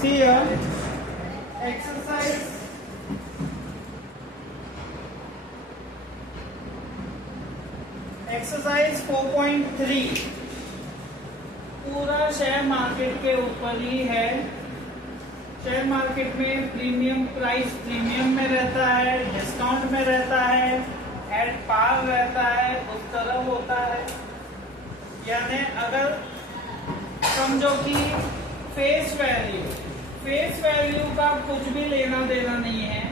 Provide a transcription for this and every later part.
See here, exercise exercise 4.3 पूरा share market के ऊपर ही है। शेयर मार्केट में प्रीमियम प्राइस प्रीमियम में रहता है, डिस्काउंट में रहता है, एट पार रहता है, उस तरह होता है। यानी अगर समझो कि फेस वैल्यू का कुछ भी लेना देना नहीं है,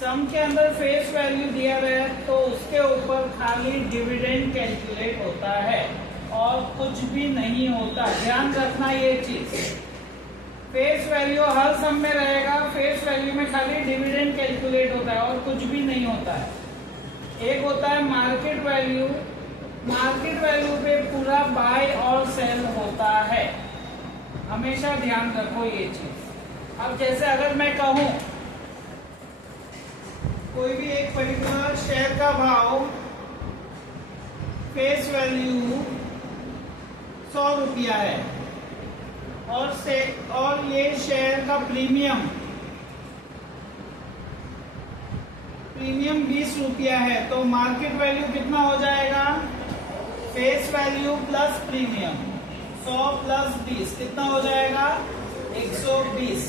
सम के अंदर फेस वैल्यू दिया गया तो उसके ऊपर खाली डिविडेंड कैलकुलेट होता है और कुछ भी नहीं होता। ध्यान रखना ये चीज, फेस वैल्यू हर सम में रहेगा, फेस वैल्यू में खाली डिविडेंड कैलकुलेट होता है और कुछ भी नहीं होता है। एक होता है मार्केट वैल्यू, मार्केट वैल्यू पे पूरा बाय और सेल होता है, हमेशा ध्यान रखो ये चीज। अब जैसे अगर मैं कहूं कोई भी एक पर्टिकुलर शेयर का भाव फेस वैल्यू 100 रुपया है और ये शेयर का प्रीमियम 20 रुपया है, तो मार्केट वैल्यू कितना हो जाएगा? Face value plus premium 100 plus 20 कितना हो जाएगा? 120।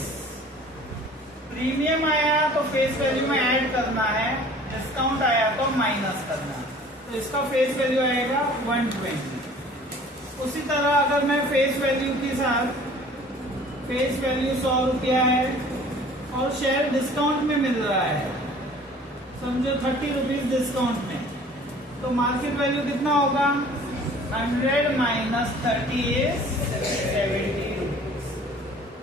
प्रीमियम आया तो फेस वैल्यू में ऐड करना है, डिस्काउंट आया तो माइनस करना है, तो इसका फेस वैल्यू आएगा 120। उसी तरह अगर मैं फेस वैल्यू के साथ फेस वैल्यू 100 रुपया है और शेयर डिस्काउंट में मिल रहा है, समझो 30 रुपीज डिस्काउंट में, तो मार्केट वैल्यू कितना होगा? 100 माइनस 30 इज 70।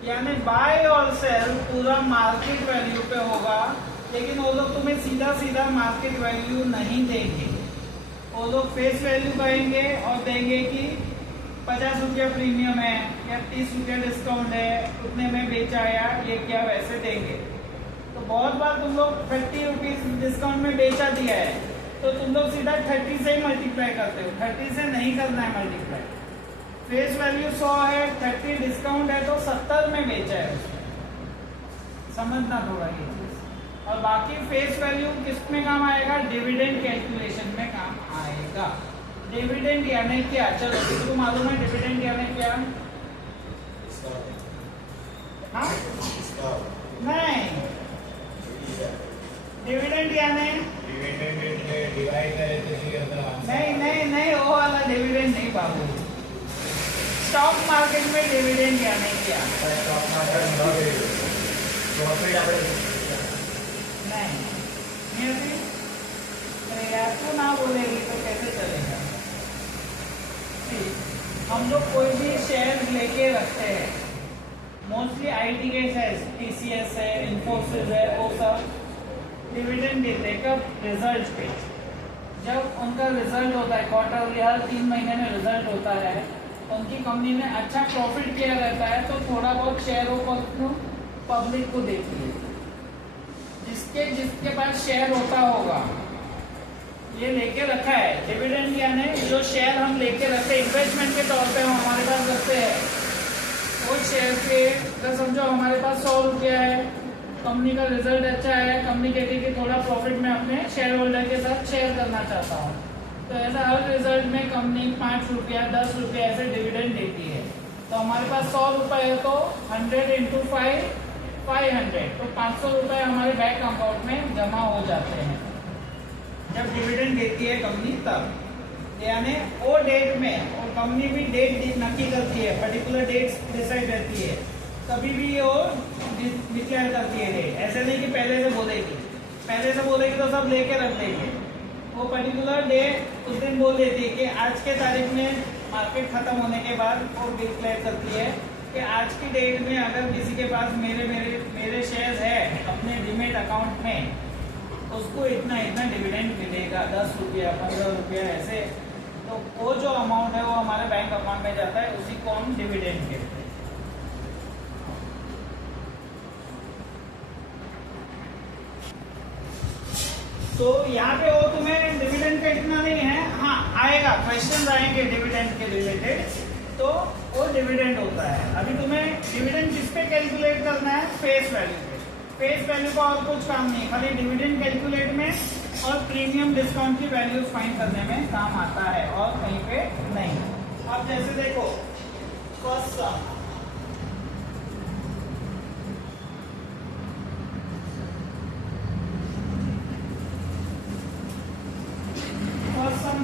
यानी बाय और सेल पूरा मार्केट वैल्यू पे होगा, लेकिन वो लोग तुम्हें सीधा सीधा मार्केट वैल्यू नहीं देंगे। वो लोग फेस वैल्यू कहेंगे और देंगे कि 50 रुपया प्रीमियम है या 30 रुपया डिस्काउंट है, उतने में बेचा या ये क्या, वैसे देंगे। तो बहुत बार तुम लोग 30 रुपीज डिस्काउंट में बेचा दिया है तो तुम लोग सीधा 30 से ही मल्टीप्लाई करते हो, 30 से नहीं करना है मल्टीप्लाई। फेस वैल्यू 100 है, 30 डिस्काउंट है तो 70 में बेचा है उसमें, समझना थोड़ा ये चीज। और बाकी फेस वैल्यू किस में काम आएगा? डिविडेंड कैलकुलेशन में काम आएगा। डिविडेंड यानी क्या? चलो किसको मालूम है डिविडेंड यानी क्या? हाँ नहीं, डिविडेंड यानी नहीं वो वाला डिविडेंड नहीं बाबू। स्टॉक मार्केट में डिविडेंड यानी क्या? नहीं आपको ना बोलेगी तो कैसे चलेगा? हम लोग कोई भी शेयर लेके रखते हैं, मोस्टली आईटी के है, टीसीएस है, इन्फोसिस है, वो सब डिविडेंड देते कब? रिजल्ट पे। जब उनका रिजल्ट होता है क्वार्टरली, हर 3 महीने में रिजल्ट होता है, उनकी कंपनी ने अच्छा प्रॉफिट किया रहता है तो थोड़ा बहुत शेयरों को पब्लिक को देती है। जिसके पास शेयर होता होगा ये लेके रखा है। डिविडेंड यानी जो शेयर हम लेके रखते हैं इन्वेस्टमेंट के तौर पे हम हमारे पास रखते हैं, वो शेयर के तो समझो हमारे पास 100 रुपया है, कंपनी का रिजल्ट अच्छा है, कंपनी कहती है कि थोड़ा प्रॉफिट में अपने शेयर होल्डर के साथ शेयर करना चाहता हूँ, तो ऐसा हर रिजल्ट में कंपनी 5 रुपया 10 रुपया ऐसे डिविडेंड देती है। तो हमारे पास 100 रुपये है तो 100 इंटू 5 500, तो 500 रुपये हमारे बैंक अकाउंट में जमा हो जाते हैं जब डिविडेंड देती है कंपनी तब। यानी वो डेट में, और कंपनी भी डेट नक्की करती है, पर्टिकुलर डेट्स डिसाइड रहती है, कभी भी वो डिक्लेयर करती है डेट। ऐसे नहीं कि पहले से बोलेगी तो सब लेके रख लेंगे। वो पर्टिकुलर डेट उस दिन बोल देती है कि आज के तारीख में मार्केट खत्म होने के बाद वो डिक्लेयर करती है कि आज की डेट में अगर किसी के पास मेरे शेयर्स है अपने डीमेट अकाउंट में, उसको इतना डिविडेंड मिलेगा, 10 रुपया 15 रुपया ऐसे। तो वो जो अमाउंट है वो हमारे बैंक अकाउंट में जाता है, उसी को हम डिविडेंड कहते हैं। तो यहाँ पे वो तुम्हें डिविडेंड का इतना नहीं है, हाँ आएगा, क्वेश्चन आएंगे डिविडेंड के रिलेटेड, तो वो डिविडेंड होता है। अभी तुम्हें डिविडेंड किस पे कैलकुलेट करना है फेस वैल्यू पे। फेस वैल्यू का और कुछ काम नहीं, खाली डिविडेंड कैलकुलेट में और प्रीमियम डिस्काउंट की वैल्यूज फाइंड करने में काम आता है और कहीं पे नहीं। अब जैसे देखो फर्स्ट सम,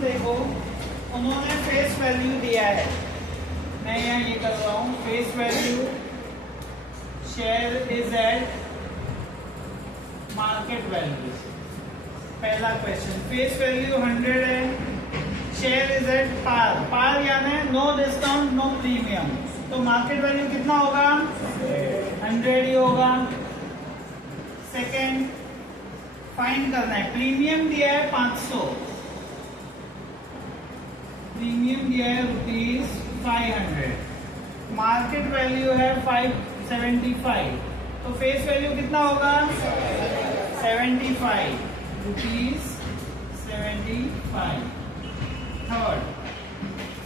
देखो उन्होंने फेस वैल्यू दिया है, मैं यहाँ ये कर रहा हूँ face value share is eight market value. पहला क्वेश्चन फेस वैल्यू 100 है, शेयर इज एट पार, पार यानी नो डिस्काउंट नो प्रीमियम, तो मार्केट वैल्यू कितना होगा 100 ही होगा। सेकेंड फाइंड करना है, प्रीमियम दिया है 500, प्रीमियम दिया है ₹500, मार्केट वैल्यू है 575, तो फेस वैल्यू कितना होगा 75 ₹75। थर्ड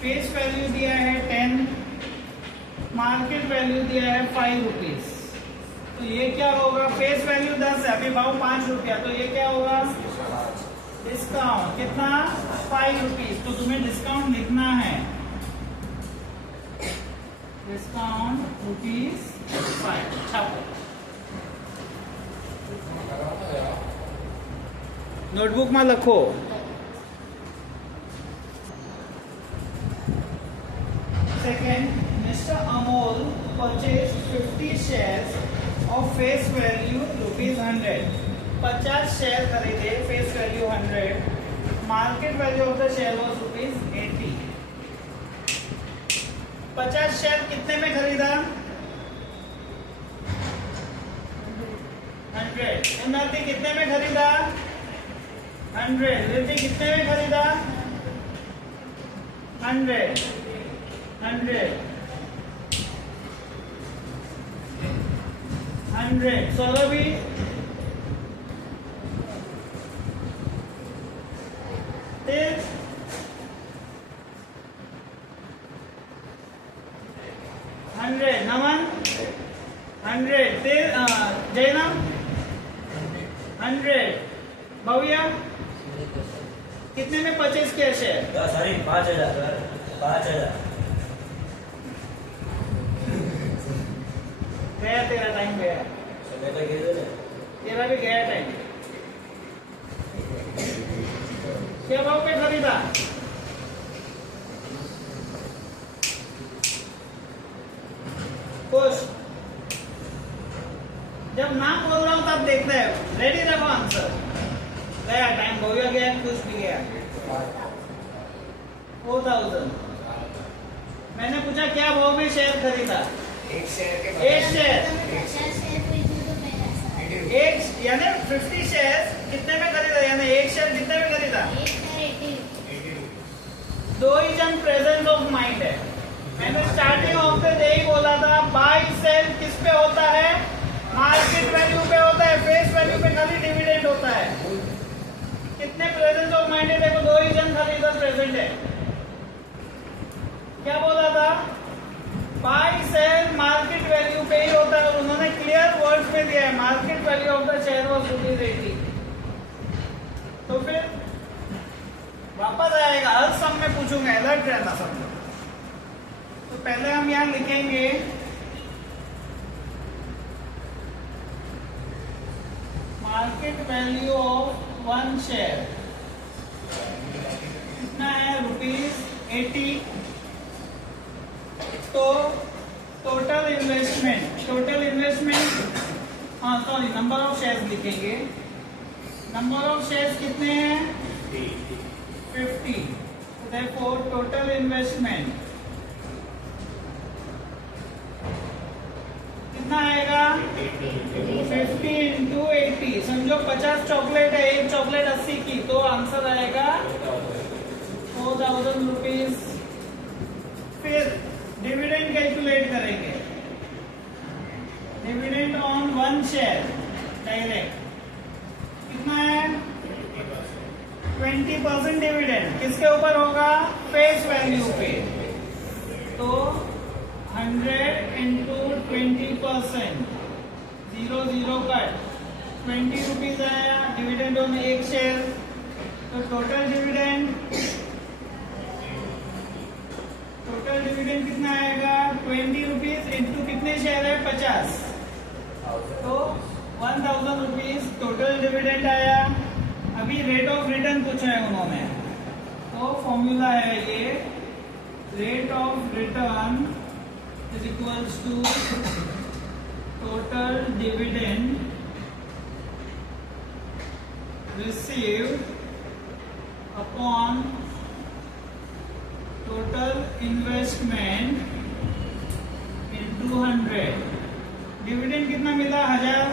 फेस वैल्यू दिया है 10, मार्केट वैल्यू दिया है 5 रुपीज, तो ये क्या होगा, फेस वैल्यू 10 है, अभी भाव 5 रुपया, तो ये क्या होगा डिस्काउंट कितना 5 रुपीज, तो तुम्हें डिस्काउंट लिखना है, डिस्काउंट ₹5 छापो। नोटबुक में लखो। Second mister Amol purchase 50 shares of face value ₹100, 50 share खरीदे, face value 100, market value of the share was ₹80। 50 share कितने में खरीदा 100, उन्नति कितने में खरीदा 100, रिद्धि कितने में खरीदा 100, 100 सौरभी फिर 100, नमन 100, फिर जैनम 100, भव्या कितने में परचेज किया शेयर 5,000 गया, तेरा टाइम गया, तेरा भी गया टाइम। क्या भाव पे खरीदा खुश, जब नाम बोल रहा हूं तब देखते हैं, रेडी रखो आंसर। गया टाइम, भैया गया, खुश भी गया। 4000, मैंने पूछा क्या भाव में शेयर खरीदा, एक शेयर एक यानी 50 शेयर कितने में खरीदा, यानी एक शेयर कितने में खरीदा 2 ही जन प्रेजेंस ऑफ माइंड है। मैंने स्टार्टिंग ऑफ द डे ही बोला था बाय सेल किस पे होता है, मार्केट वैल्यू पे होता है, फेस वैल्यू पे खाली डिविडेंड होता है। कितने प्रेजेंस ऑफ माइंड है, देखो 2 ही जन खाली इधर प्रेजेंट है। क्या बोला था, बाय सेल मार्केट वैल्यू पे ही होता है, और उन्होंने क्लियर वर्ड्स में दिया है market value of the share was ₹80। तो फिर वापस आएगा, हर सम में पूछूंगा, अलर्ट रहना सब लोग। तो पहले हम यहाँ लिखेंगे मार्केट वैल्यू ऑफ 1 शेयर कितना है ₹80। तो टोटल इन्वेस्टमेंट हाँ सॉरी नंबर ऑफ शेयर्स लिखेंगे, नंबर ऑफ शेयर्स कितने हैं 50, therefore टोटल इन्वेस्टमेंट कितना आएगा 50 into 80, समझो 50 चॉकलेट है, एक चॉकलेट 80 की, तो आंसर आएगा 4000 रुपीज। फिर डिविडेंड कैलकुलेट करेंगे, डिविडेंड ऑन 1 शेयर डायरेक्ट कितना है 20% डिविडेंड, किसके ऊपर होगा फेस वैल्यू पे, तो 100 into 20%। 50%, 0 0 कट, 20 रुपीज आया डिविडेंड ऑन एक शेयर। तो टोटल डिविडेंड कितना आएगा? 20 रुपीज इंटू कितने शेयर है? 50, तो 1000 रुपीज टोटल डिविडेंड आया। अभी रेट ऑफ रिटर्न पूछा है उन्होंने, तो फॉर्मूला है ये, rate of return is equals to total dividend received upon total investment into 100। Dividend कितना मिला? 1000।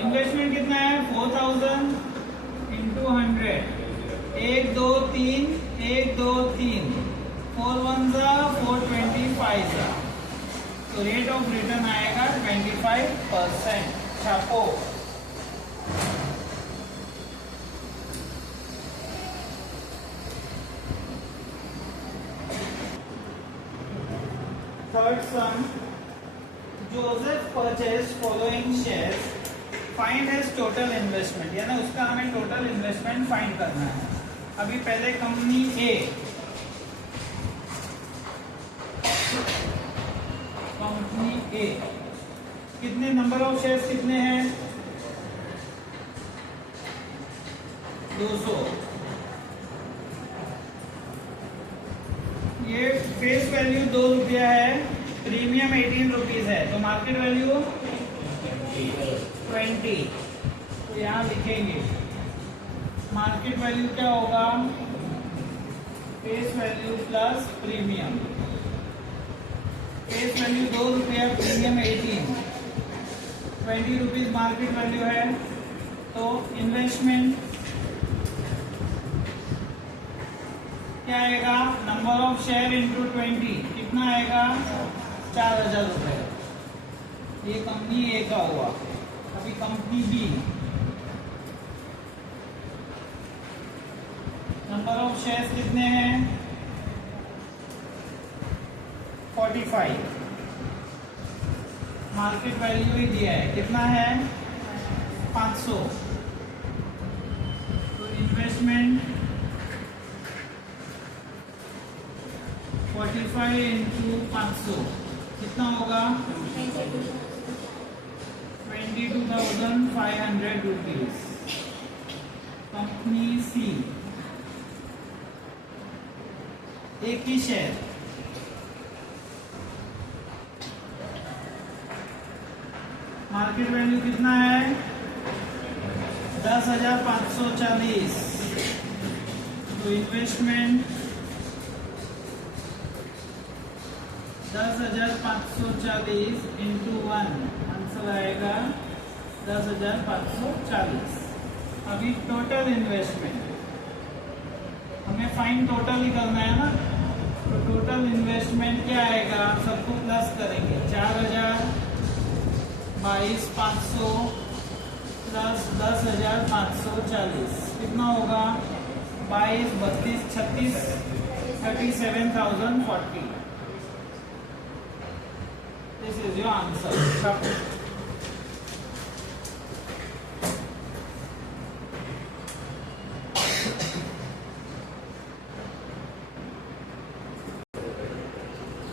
इन्वेस्टमेंट कितना है? 4000 इंटू 100। 1 2 3, 1 2 3, 4 1 जा 425 जा, तो रेट ऑफ रिटर्न आएगा 25%। छापो। Third sum, Joseph purchase following shares, find his total investment, यानी उसका हमें टोटल इन्वेस्टमेंट फाइंड करना है। अभी पहले कंपनी ए, कितने नंबर ऑफ शेयर्स कितने हैं? 200। ये फेस वैल्यू 2 रुपया है, प्रीमियम 18 रुपीज है, तो मार्केट वैल्यू 20। तो यहाँ लिखेंगे मार्केट वैल्यू क्या होगा? Face value plus premium. Face value 2 रुपया, प्रीमियम 18, 20 रुपीज मार्केट वैल्यू है। तो इन्वेस्टमेंट क्या आएगा? नंबर ऑफ शेयर इंटू 20, कितना आएगा? 4000 रुपए। ये कंपनी ए का हुआ। अभी company B, number of shares कितने हैं? 45, मार्केट वैल्यू ही दिया है, कितना है? 500। तो इन्वेस्टमेंट 45 इंटू 500 कितना होगा? 22,500 रुपीज। कंपनी सी, एक ही शेयर, मार्केट वैल्यू कितना है? 10,540। तो इन्वेस्टमेंट 10,540 इंटू 1, आंसर आएगा 10,540। अभी टोटल इन्वेस्टमेंट हमें फाइन टोटल ही करना है ना, तो टोटल इन्वेस्टमेंट क्या आएगा? सबको प्लस करेंगे, 4,000 22,500 प्लस 10,540 कितना होगा? 22 32 36 37,040। This is your answer.